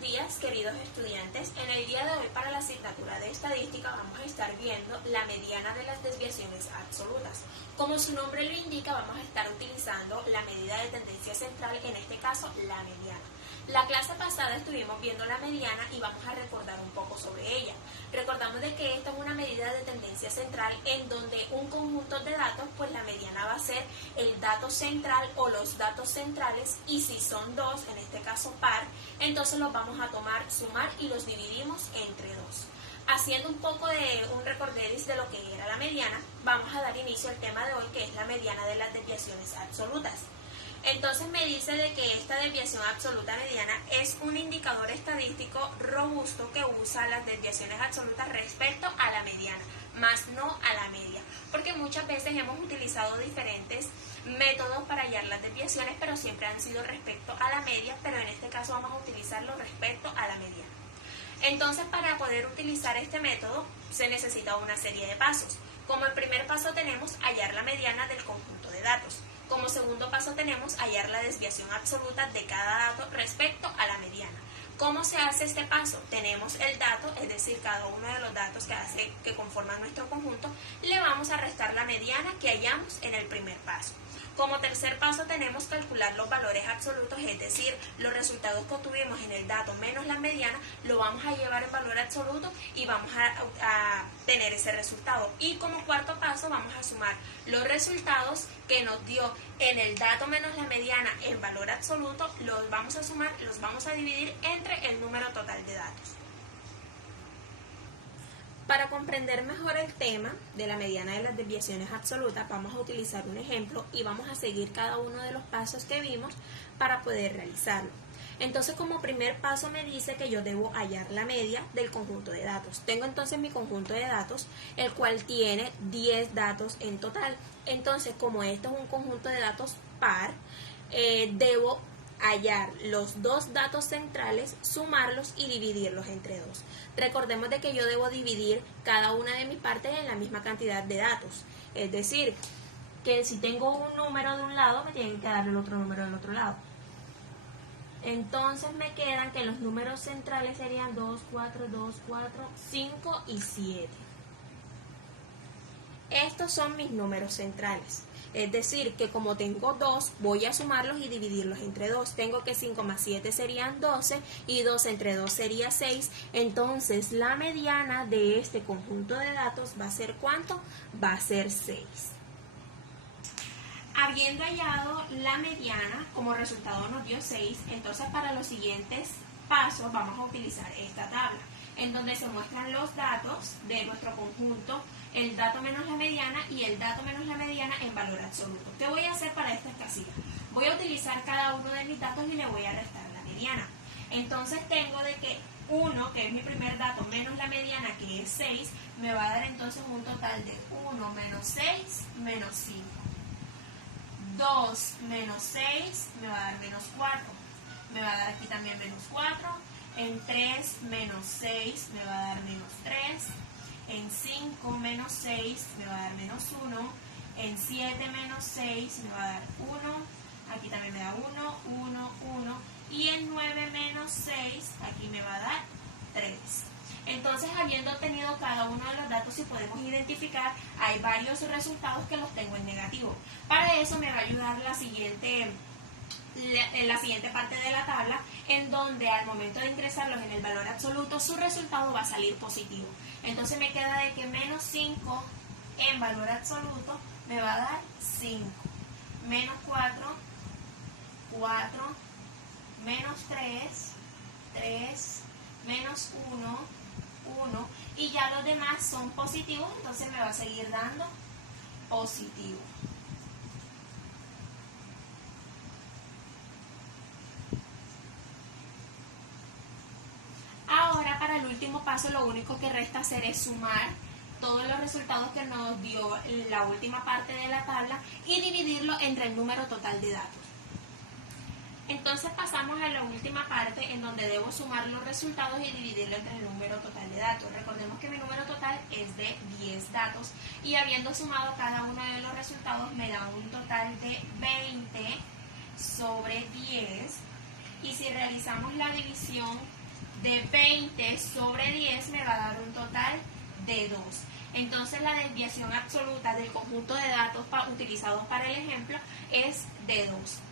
buenos días, queridos estudiantes. En el día de hoy, para la asignatura de estadística, vamos a estar viendo la mediana de las desviaciones absolutas. Como su nombre lo indica, vamos a estar utilizando la medida de tendencia central, en este caso la mediana. La clase pasada estuvimos viendo la mediana y vamos a recordar un poco sobre ella. Recordamos de que esta es una medida de tendencia central en donde un conjunto de datos, pues la mediana va a ser el dato central o los datos centrales, y si son dos, en este caso par, entonces los vamos a tomar, sumar y los dividimos entre dos. Haciendo un poco de un recordedis de lo que era la mediana, vamos a dar inicio al tema de hoy, que es la mediana de las desviaciones absolutas. Entonces me dice de que esta desviación absoluta mediana es un indicador estadístico robusto que usa las desviaciones absolutas respecto a la mediana, más no a la media, porque muchas veces hemos utilizado diferentes métodos para hallar las desviaciones, pero siempre han sido respecto a la media, pero en este caso vamos a utilizarlo respecto a la mediana. Entonces, para poder utilizar este método se necesita una serie de pasos. Como el primer paso tenemos hallar la mediana del conjunto de datos. Como segundo paso tenemos hallar la desviación absoluta de cada dato respecto a la mediana. ¿Cómo se hace este paso? Tenemos el dato, es decir, cada uno de los datos que conforman nuestro conjunto, le vamos a restar la mediana que hallamos en el primer paso. Como tercer paso tenemos calcular los valores absolutos, es decir, los resultados que obtuvimos en el dato menos la mediana, lo vamos a llevar en valor absoluto y vamos a tener ese resultado. Y como cuarto paso vamos a sumar los resultados que nos dio en el dato menos la mediana en valor absoluto, los vamos a sumar, los vamos a dividir entre el número total de datos. Para comprender mejor el tema de la mediana de las desviaciones absolutas, vamos a utilizar un ejemplo y vamos a seguir cada uno de los pasos que vimos para poder realizarlo. Entonces, como primer paso me dice que yo debo hallar la media del conjunto de datos. Tengo entonces mi conjunto de datos, el cual tiene 10 datos en total. Entonces, como esto es un conjunto de datos par, debo hallar los dos datos centrales, sumarlos y dividirlos entre dos. Recordemos de que yo debo dividir cada una de mis partes en la misma cantidad de datos. Es decir, que si tengo un número de un lado, me tienen que dar el otro número del otro lado. Entonces me quedan que los números centrales serían 2, 4, 2, 4, 5 y 7. Estos son mis números centrales. Es decir, que como tengo 2, voy a sumarlos y dividirlos entre 2. Tengo que 5 más 7 serían 12 y 2 entre 2 sería 6. Entonces, la mediana de este conjunto de datos va a ser ¿cuánto? Va a ser 6. Habiendo hallado la mediana, como resultado nos dio 6, entonces para los siguientes pasos vamos a utilizar esta tabla, en donde se muestran los datos de nuestro conjunto, el dato menos la mediana y el dato menos la mediana en valor absoluto. ¿Qué voy a hacer para estas casillas? Voy a utilizar cada uno de mis datos y le voy a restar la mediana. Entonces tengo de que 1, que es mi primer dato, menos la mediana, que es 6, me va a dar entonces un total de 1 menos 6 menos 5. 2 menos 6 me va a dar menos 4. Me va a dar aquí también menos 4. En 3 menos 6 me va a dar menos 3. En 5 menos 6 me va a dar menos 1. En 7 menos 6 me va a dar 1. Aquí también me da 1, 1, 1. Y en 9 menos 6 aquí me va a dar 3. Entonces, habiendo obtenido cada uno de los datos, si podemos identificar, hay varios resultados que los tengo en negativo. Para eso me va a ayudar la siguiente parte de la tabla, en donde al momento de ingresarlos en el valor absoluto, su resultado va a salir positivo. Entonces me queda de que menos 5 en valor absoluto me va a dar 5. Menos 4, 4, menos 3, 3, menos 1, 1, y ya los demás son positivos, entonces me va a seguir dando positivo. Ahora, para el último paso, lo único que resta hacer es sumar todos los resultados que nos dio la última parte de la tabla y dividirlo entre el número total de datos. Entonces pasamos a la última parte, en donde debo sumar los resultados y dividirlo entre el número total de datos. Recordemos que mi número total es de 10 datos y habiendo sumado cada uno de los resultados me da un total de 20 sobre 10. Y si realizamos la división de 20 sobre 10 me va a dar un total de 2. Entonces la desviación absoluta del conjunto de datos utilizados para el ejemplo es de 2.